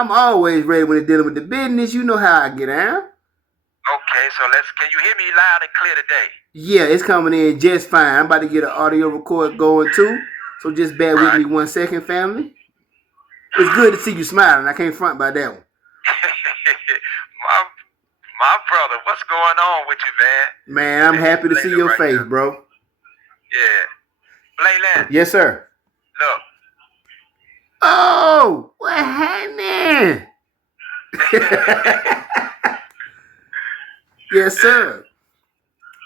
I'm always ready when it's dealing with the business. You know how I get down. Okay, so can you hear me loud and clear today? Yeah, it's coming in just fine. I'm about to get an audio record going too. So just bear with Right. me 1 second, family. It's good to see you smiling. I can't front by that one. my my brother, what's going on with you, man? Man, I'm This is happy to see Layla your right face, here. bro. Yeah. Layla, Yes, sir. look. Oh, what happened? Yes, sir.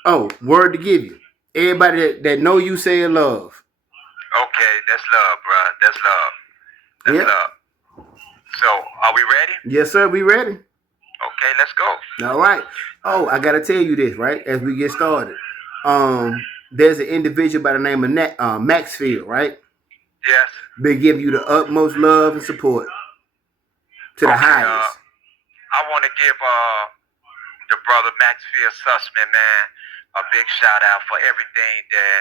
Oh, word to give you. Everybody that know you say love. Okay, that's love, bro. That's love. That's Yep. love. So, are we ready? Yes, sir. We ready. Okay, let's go. All right. Oh, I gotta tell you this, right? As we get started. There's an individual by the name of Maxfield, right? Yes. Been giving you the utmost love and support to the Okay, highest. I want to give the brother Maxfield Sussman, man, a big shout out for everything that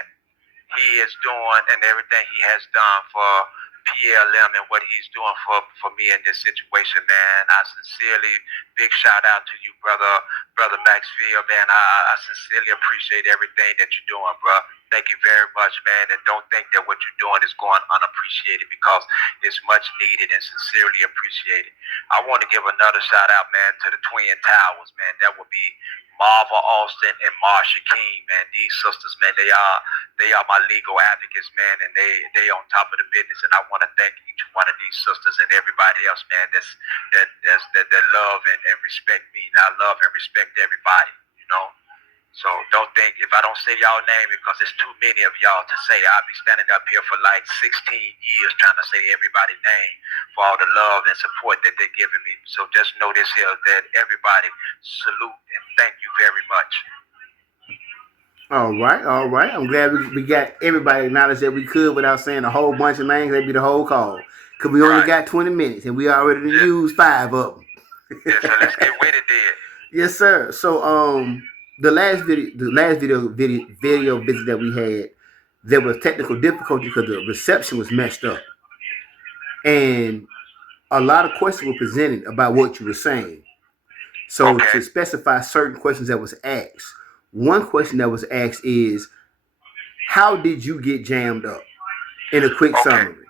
he is doing and everything he has done for PLM and what he's doing for me in this situation, man. I sincerely, big shout out to you, brother Maxfield, man. I sincerely appreciate everything that you're doing, bro. Thank you very much, man. And don't think that what you're doing is going unappreciated because it's much needed and sincerely appreciated. I want to give another shout out, man, to the Twin Towers, man. That would be Marva Austin and Marsha King, man. These sisters, man, they are my legal advocates, man, and they on top of the business. And I want to thank each one of these sisters and everybody else, man, that love and respect me. And I love and respect everybody, you know. So don't think if I don't say y'all name because there's too many of y'all to say. I'll be standing up here for like 16 years trying to say everybody's name for all the love and support that they're giving me. So just know this here that everybody salute and thank you very much. All right, all right. I'm glad we got everybody acknowledged that we could without saying a whole bunch of names. That'd be the whole call. Because we only Right. got 20 minutes and we already used 5 of them. Yeah, so let's get with it then. Yes, sir. So the last video visit that we had, there was technical difficulty because the reception was messed up. And a lot of questions were presented about what you were saying. So Okay. to specify certain questions that was asked, one question that was asked is, how did you get jammed up? In a quick Okay. summary.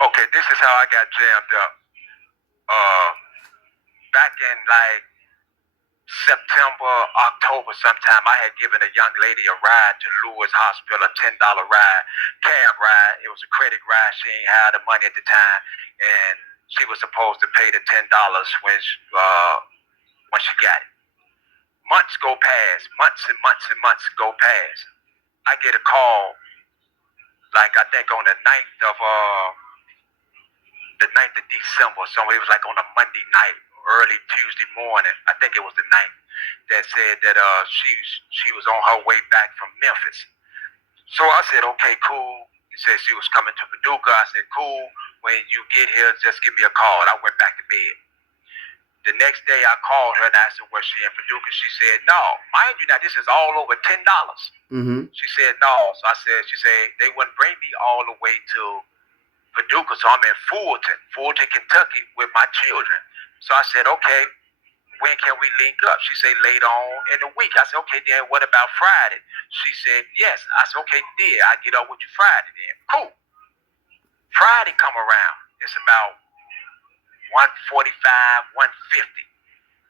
Okay, this is how I got jammed up. Uh, back in like September, October sometime, I had given a young lady a ride to Lewis Hospital, a $10 ride, cab ride. It was a credit ride. She ain't had the money at the time, and she was supposed to pay the $10 when she got it. Months go past, months and months and months go past. I get a call, like I think on the 9th of December. So it was like on a Monday night, early Tuesday morning. I think it was the 9th. That said that she was on her way back from Memphis. So I said, okay, cool. He said she was coming to Paducah. I said, cool. When you get here, just give me a call. And I went back to bed. The next day I called her and asked her was she in Paducah. She said, no. Mind you, now this is all over $10. Mm-hmm. She said, no. So she said, they wouldn't bring me all the way to Paducah. So I'm in Fulton, Kentucky with my children. So I said, okay, when can we link up? She said, later on in the week. I said, okay, then what about Friday? She said, yes. I said, okay, then I get up with you Friday then. Cool. Friday come around. It's about 1:45, 1:50.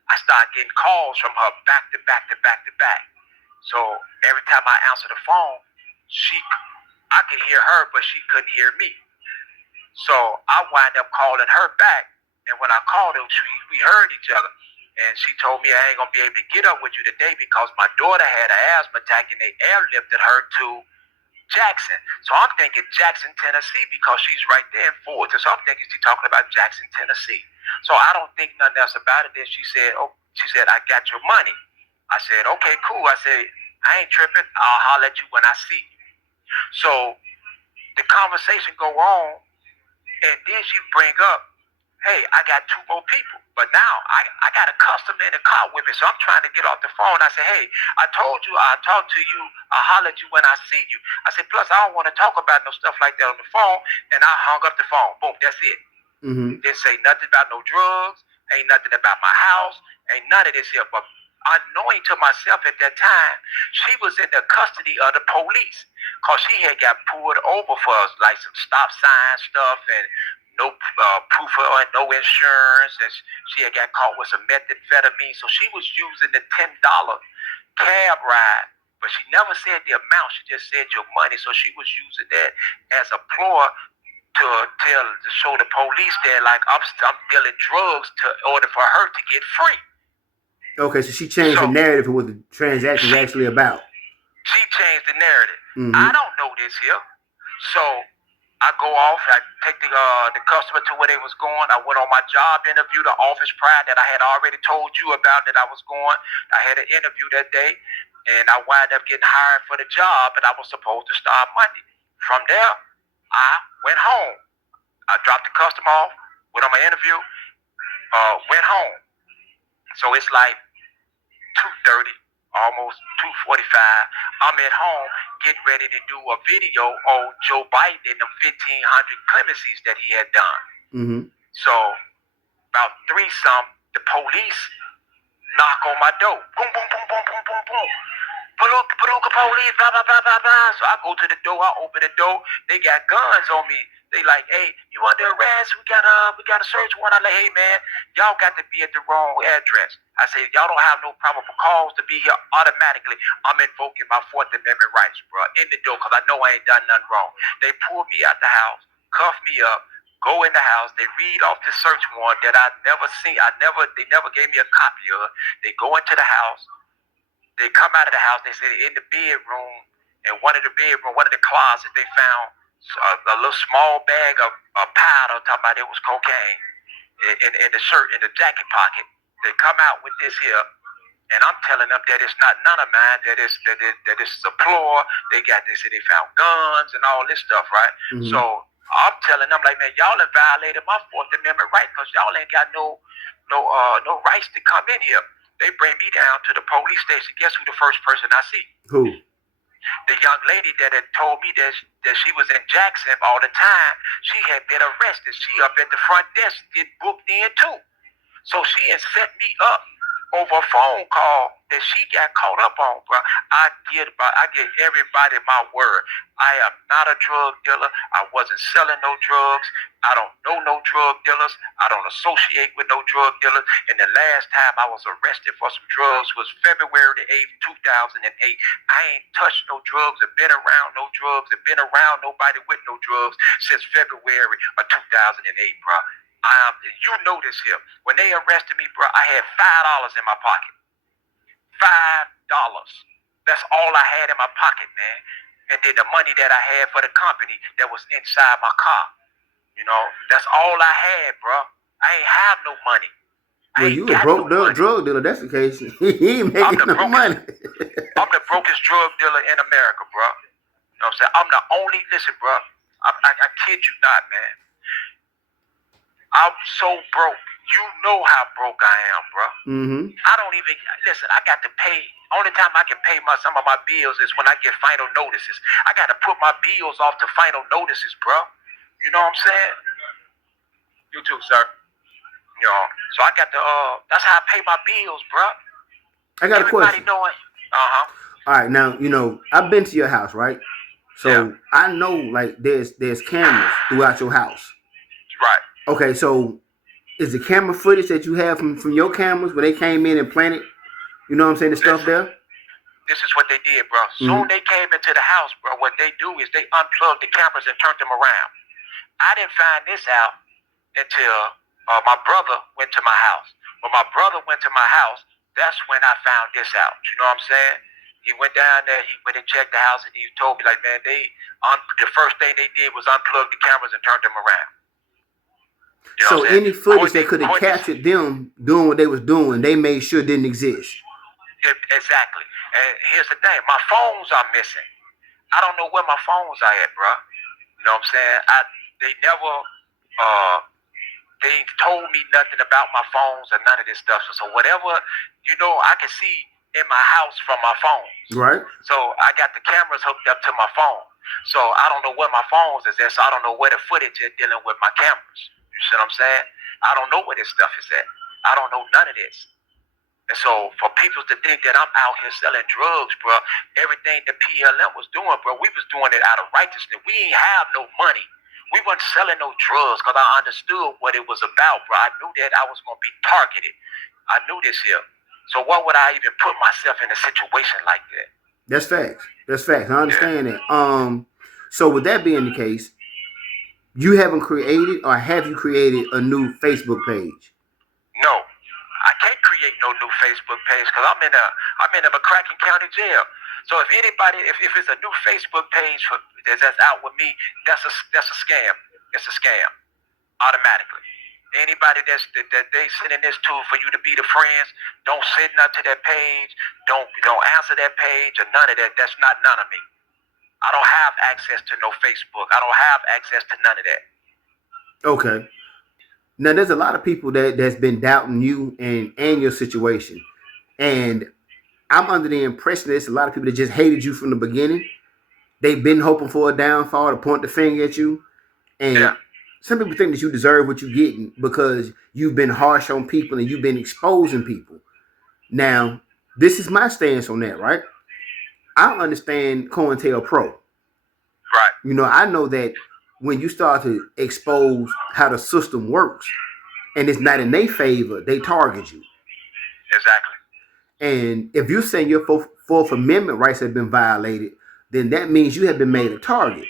I start getting calls from her back to back to back to back. So every time I answer the phone, I could hear her, but she couldn't hear me. So I wind up calling her back, and when I called her, we heard each other. And she told me I ain't gonna be able to get up with you today because my daughter had an asthma attack and they airlifted her to Jackson. So I'm thinking Jackson, Tennessee, because she's right there in Fulton. So I'm thinking she's talking about Jackson, Tennessee. So I don't think nothing else about it. Then she said, I got your money. I said, okay, cool. I said, I ain't tripping. I'll holler at you when I see you. So the conversation go on, and then she bring up, hey, I got 2 more people. But now I got a customer in the car with me, so I'm trying to get off the phone. I said, hey, I told you I'll talk to you. I'll holler at you when I see you. I said, plus I don't want to talk about no stuff like that on the phone. And I hung up the phone. Boom, that's it. Mm-hmm. Didn't say nothing about no drugs. Ain't nothing about my house. Ain't none of this here. But unknowing to myself at that time, she was in the custody of the police because she had got pulled over for like some stop sign stuff and no proof or no insurance, and she had got caught with some methamphetamine. So she was using the $10 cab ride, but she never said the amount. She just said your money. So she was using that as a ploy to show the police that like I'm dealing drugs in order for her to get free. Okay, so she changed the narrative of what the transaction is actually about. She changed the narrative. Mm-hmm. I don't know this here, so I go off. I take the customer to where they was going. I went on my job interview, the office prior that I had already told you about that I was going. I had an interview that day, and I wound up getting hired for the job, and I was supposed to start Monday. From there, I went home. I dropped the customer off, went on my interview, went home. So it's like 2:30, almost 2:45. I'm at home getting ready to do a video on Joe Biden and the 1,500 clemencies that he had done. Mm-hmm. So about 3-some, the police knock on my door. Boom, boom, boom, boom, boom, boom, boom. Paducah police, blah, blah, blah, blah, blah. So I go to the door, I open the door. They got guns on me. They like, hey, you under arrest? We got a search warrant. I'm like, hey man, y'all got to be at the wrong address. I say, y'all don't have no probable cause to be here automatically. I'm invoking my 4th Amendment rights, bro, in the door, because I know I ain't done nothing wrong. They pull me out the house, cuff me up, go in the house. They read off the search warrant that I never seen. They never gave me a copy of it. They go into the house. They come out of the house. They say in the bedroom, in one of the closets, they found a little small bag of powder. Talking about it was cocaine in the shirt, in the jacket pocket. They come out with this here, and I'm telling them that it's not none of mine. That it's a ploy. They they found guns and all this stuff, right? Mm-hmm. So I'm telling them like, man, y'all have violated my 4th Amendment right because y'all ain't got no rights to come in here. They bring me down to the police station. Guess who the first person I see? Who? The young lady that had told me that she was in Jackson all the time. She had been arrested. She up at the front desk getting booked in too. So she had set me up over a phone call that she got caught up on, bro. I give everybody my word. I am not a drug dealer. I wasn't selling no drugs. I don't know no drug dealers. I don't associate with no drug dealers. And the last time I was arrested for some drugs was February the 8th, 2008. I ain't touched no drugs or been around no drugs or been around nobody with no drugs since February of 2008, bro. You know this here. When they arrested me, bro, I had $5 in my pocket. $5. That's all I had in my pocket, man. And then the money that I had for the company that was inside my car. You know, that's all I had, bro. I ain't have no money. Well, you a broke drug dealer. That's the case. He ain't making no money. I'm the brokest drug dealer in America, bro. You know what I'm saying? I'm the only, listen, bro. I kid you not, man. I'm so broke. You know how broke I am, bro. Mm-hmm. I don't even listen. I got to pay. Only time I can pay some of my bills is when I get final notices. I got to put my bills off to final notices, bro. You know what I'm saying? You too, sir. You know, so I got to. That's how I pay my bills, bro. I got a question. Everybody knowing. All right, now I've been to your house, right? So yeah. I know like there's cameras throughout your house. Right. Okay, so is the camera footage that you have from your cameras where they came in and planted, you know what I'm saying, the stuff there? This is what they did, bro. Soon they came into the house, bro. What they do is they unplugged the cameras and turned them around. I didn't find this out until my brother went to my house. When my brother went to my house, that's when I found this out. You know what I'm saying? He went down there, he went and checked the house, and he told me, like, man, the first thing they did was unplug the cameras and turn them around. You know so any footage that could have captured them doing what they was doing, they made sure didn't exist. Exactly. And here's the thing, my phones are missing. I don't know where my phones are at, bro. You know what I'm saying? They never they told me nothing about my phones or none of this stuff. So whatever, I can see in my house from my phone. Right. So I got the cameras hooked up to my phone. So I don't know where my phones is at, so I don't know where the footage is dealing with my cameras. You see what I'm saying? I don't know where this stuff is at. I don't know none of this. And so for people to think that I'm out here selling drugs, bro, everything the PLM was doing, bro, we was doing it out of righteousness. We ain't have no money. We wasn't selling no drugs because I understood what it was about, bro. I knew that I was going to be targeted. I knew this here. So why would I even put myself in a situation like that? That's facts. That's facts. I understand that. So with that being the case, you haven't created or have you created a new Facebook page? No, I can't create no new Facebook page because I'm in a McCracken County jail. So if anybody, if it's a new Facebook page that's out with me, that's a scam. It's a scam automatically. Anybody that they sending this to for you to be the friends, don't send nothing to that page, don't answer that page or none of that. That's not none of me. I don't have access to no Facebook. I don't have access to none of that. Okay. Now there's a lot of people that's been doubting you and your situation. And I'm under the impression there's a lot of people that just hated you from the beginning. They've been hoping for a downfall to point the finger at you. And Yeah. some people think that you deserve what you're getting because you've been harsh on people and you've been exposing people. Now, this is my stance on that, right? I understand COINTELPRO. Right. You know, I know that when you start to expose how the system works and it's not in their favor, they target you. Exactly. And if you're saying your Fourth Amendment rights have been violated, then that means you have been made a target.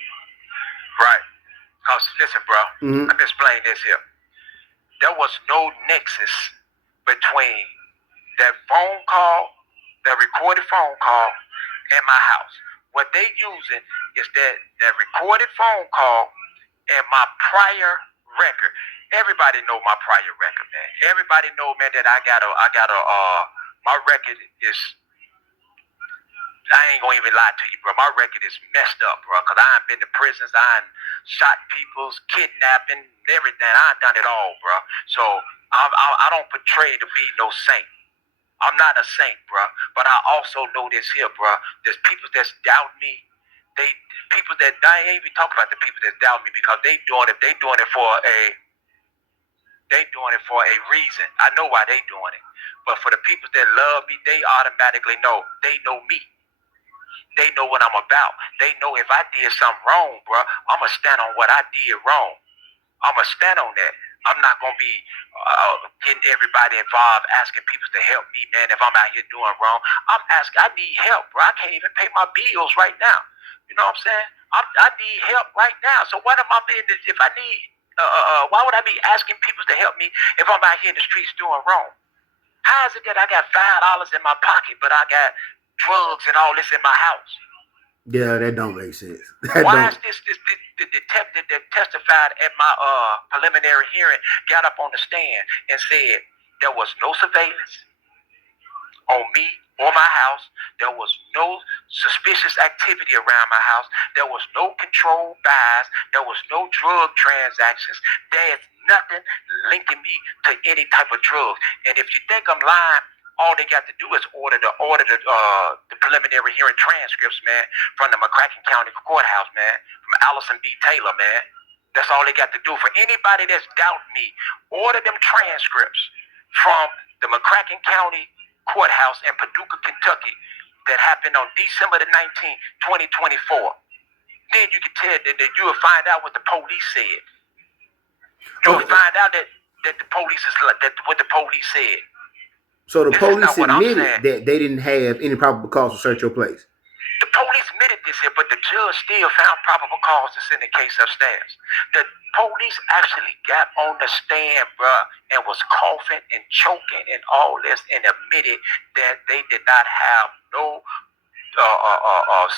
Right. Because, listen, bro, let me explain this here. There was no nexus between that phone call, that recorded phone call, and my house. What they using is that recorded phone call and my prior record. Everybody know my prior record, man. Everybody know, man, that I got a my record is, I ain't gonna even lie to you, bro. My record is messed up, bro. Cause I ain't been to prisons, I ain't shot people's, kidnapping, everything. I ain't done it all, bro. So I don't portray to be no saint. I'm not a saint, bro. But I also know this here, bro. There's people that's doubt me. I ain't even talking about the people that doubt me because they doing it for a reason. I know why they doing it. But for the people that love me, they automatically know. They know me. They know what I'm about. They know if I did something wrong, bro, I'ma stand on what I did wrong. I'ma stand on that. I'm not gonna be getting everybody involved, asking people to help me, man. If I'm out here doing wrong, I need help, bro. I can't even pay my bills right now. You know what I'm saying? I need help right now. So what am I being? If I need, why would I be asking people to help me if I'm out here in the streets doing wrong? How is it that I got $5 in my pocket, but I got drugs and all this in my house? Yeah, that don't make sense. Why is this the detective that testified at my preliminary hearing got up on the stand and said there was no surveillance on me or my house, there was no suspicious activity around my house, there was no controlled buys, there was no drug transactions, there's nothing linking me to any type of drugs. And if you think I'm lying, all they got to do is order the preliminary hearing transcripts, man, from the McCracken County Courthouse, man, from Allison B. Taylor, man. That's all they got to do. For anybody that's doubting me, order them transcripts from the McCracken County Courthouse in Paducah, Kentucky, that happened on December the 19th, 2024. Then you can tell that you will find out what the police said. You will find out that the police is what the police said. So the police admitted that they didn't have any probable cause to search your place. The police admitted this here, but the judge still found probable cause to send the case upstairs. The police actually got on the stand, bro, and was coughing and choking and all this, and admitted that they did not have no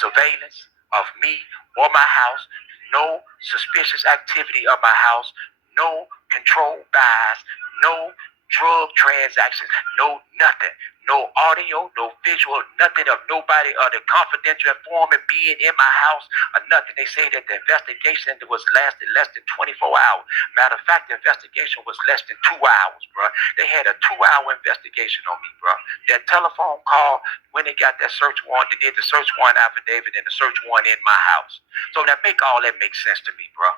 surveillance of me or my house, no suspicious activity of my house, no controlled buys, no drug transactions, no nothing, no audio, no visual, nothing of nobody or the confidential informant being in my house or nothing. They say that the investigation was lasted less than 24 hours. Matter of fact, the investigation was less than 2 hours, bro. They had a 2-hour investigation on me, bro. That telephone call, when they got that search warrant, they did the search warrant affidavit and the search warrant in my house. So that make all that make sense to me, bro.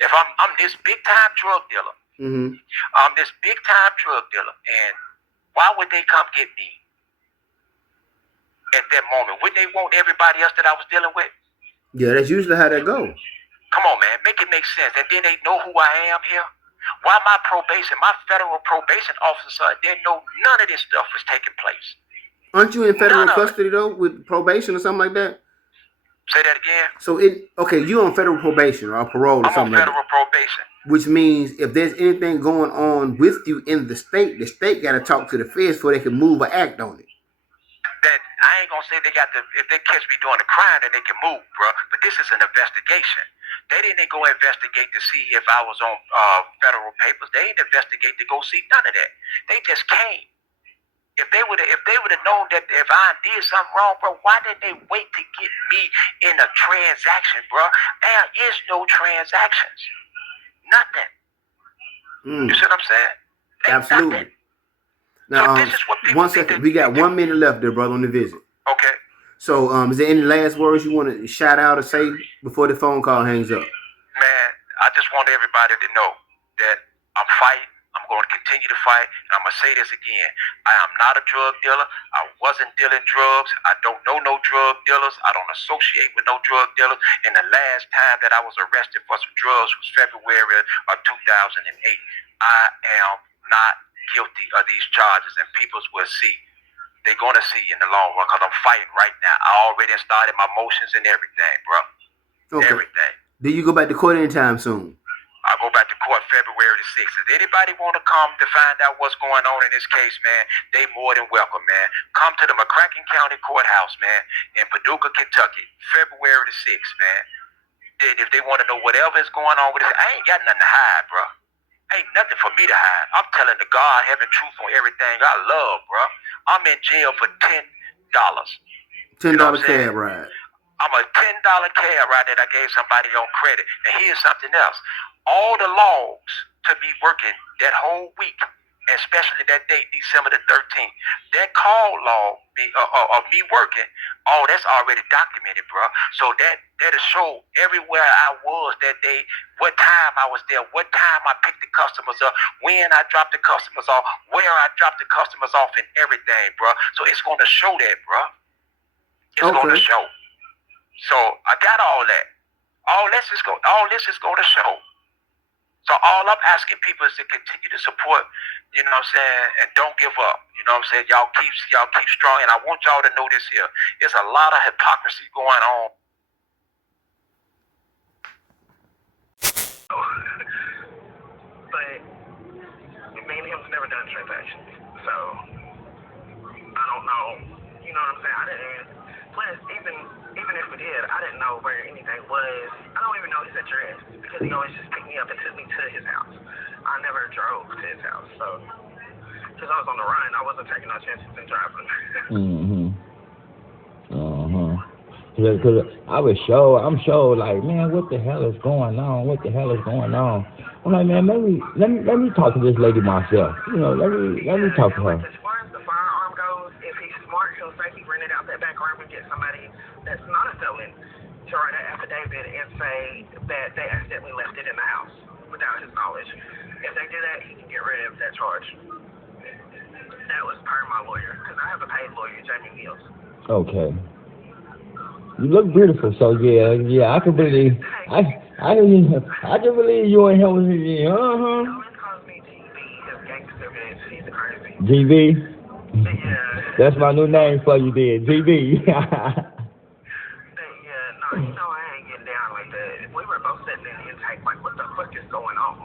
If I'm this big time drug dealer, I'm this big time drug dealer, and why would they come get me at that moment? Wouldn't they want everybody else that I was dealing with? Yeah, that's usually how that go. Come on, man, make it make sense. And then they know who I am here. Why my federal probation officer didn't know none of this stuff was taking place? Aren't you in federal custody though, with probation or something like that? Say that again. So you on federal probation or parole or something like that. I'm on federal probation. Which means if there's anything going on with you in the state got to talk to the feds before they can move or act on it. That I ain't gonna say they got to. If they catch me doing a crime, then they can move, bro. But this is an investigation. They didn't go investigate to see if I was on federal papers. They didn't investigate to go see none of that. They just came. If they would have known that if I did something wrong, bro, why didn't they wait to get me in a transaction, bro? There is no transactions. Nothing. You see what I'm saying? Absolutely. Nothing. Now, so this is what people 1 second. We got 1 minute left there, brother, on the visit. Okay. So, is there any last words you want to shout out or say before the phone call hangs up? Man, I just want everybody to know that I'm fighting. I'm going to continue to fight. And I'm going to say this again. I am not a drug dealer. I wasn't dealing drugs. I don't know no drug dealers. I don't associate with no drug dealers. And the last time that I was arrested for some drugs was February of 2008. I am not guilty of these charges, and people will see. They're going to see in the long run because I'm fighting right now. I already started my motions and everything, bro. Okay. Everything. Do you go back to court anytime soon? I'll go back to court February the 6th. If anybody want to come to find out what's going on in this case, man, they more than welcome, man. Come to the McCracken County Courthouse, man, in Paducah, Kentucky, February the 6th, man. Then if they want to know whatever is going on with this, I ain't got nothing to hide, bro. Ain't nothing for me to hide. I'm telling the God, having truth on everything I love, bro. I'm in jail for $10. $10 cab ride. I'm a $10 cab ride that I gave somebody on credit. And here's something else. All the logs to be working that whole week, especially that date, December the 13th, that call log of me working, that's already documented, bro. So that'll show everywhere I was that day, what time I was there, what time I picked the customers up, when I dropped the customers off, where I dropped the customers off, and everything, bro. So it's going to show that, bro. It's going to show. So I got all that. All this is going to show. So all I'm asking people is to continue to support, you know what I'm saying, and don't give up. You know what I'm saying? Y'all keep strong. And I want y'all to know this here. There's a lot of hypocrisy going on. But me and him's never done transactions. So I don't know. You know what I'm saying? I didn't. Plus, even if we did, I didn't know where anything was. I don't even know his address because he always just picked me up and took me to his house. I never drove to his house, so because I was on the run, I wasn't taking no chances in driving. Because I'm sure, like, man, what the hell is going on? What the hell is going on? I'm like, man, let me talk to this lady myself. You know, let me talk to her. As far as the firearm goes, if he's smart, he'll say he rented out that back room and get somebody that's not a felon to write an affidavit and say that they accidentally left it in the house without his knowledge. If they do that, he can get rid of that charge. That was per my lawyer, because I have a paid lawyer, Jamie Mills. Okay. You look beautiful, so yeah, I can believe. I can believe you and him was He always calls me GB, his gangster bitch. He's crazy. GB? Yeah. That's my new name for you, then, GB. Yeah, no, you know I ain't getting down like that. We were both sitting in the intake like, what the fuck is going on?